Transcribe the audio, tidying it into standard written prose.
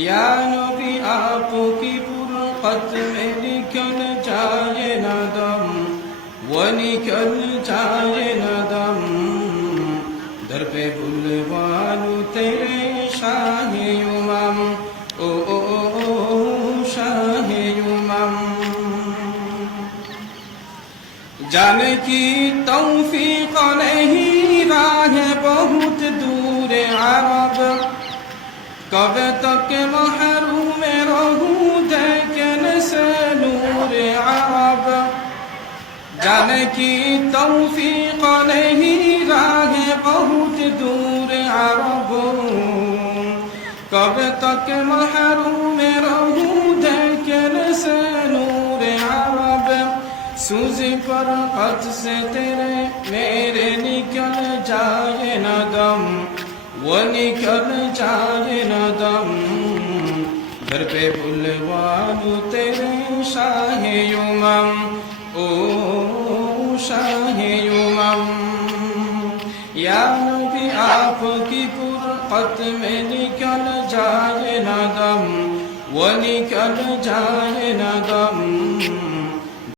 या नबी आपकी फुरकत में निकल जाए न दम, वो निकल जाए न दम। दर पे बुलवानू तेरे शाहे उमम, ओ शाहे उमम। जाने की तौफीक नहीं, राह बहुत दूर अरब, कब तक महरूम रहूं देखने से नूर अरब। जाने की तौफीक नहीं, राह बहुत दूर अरब, कब तक महरूम रहूं देखने से नूर अरब। सूजी पर खत से तेरे मेरे निकल जाए न दम, वो निकल जाए न दम। घर पे बुलवानू तेरे शाहे उमम, ओ शाहे उमम। या नबी आपकी फुरकत में निकल जाए न दम, वो निकल जाए न दम।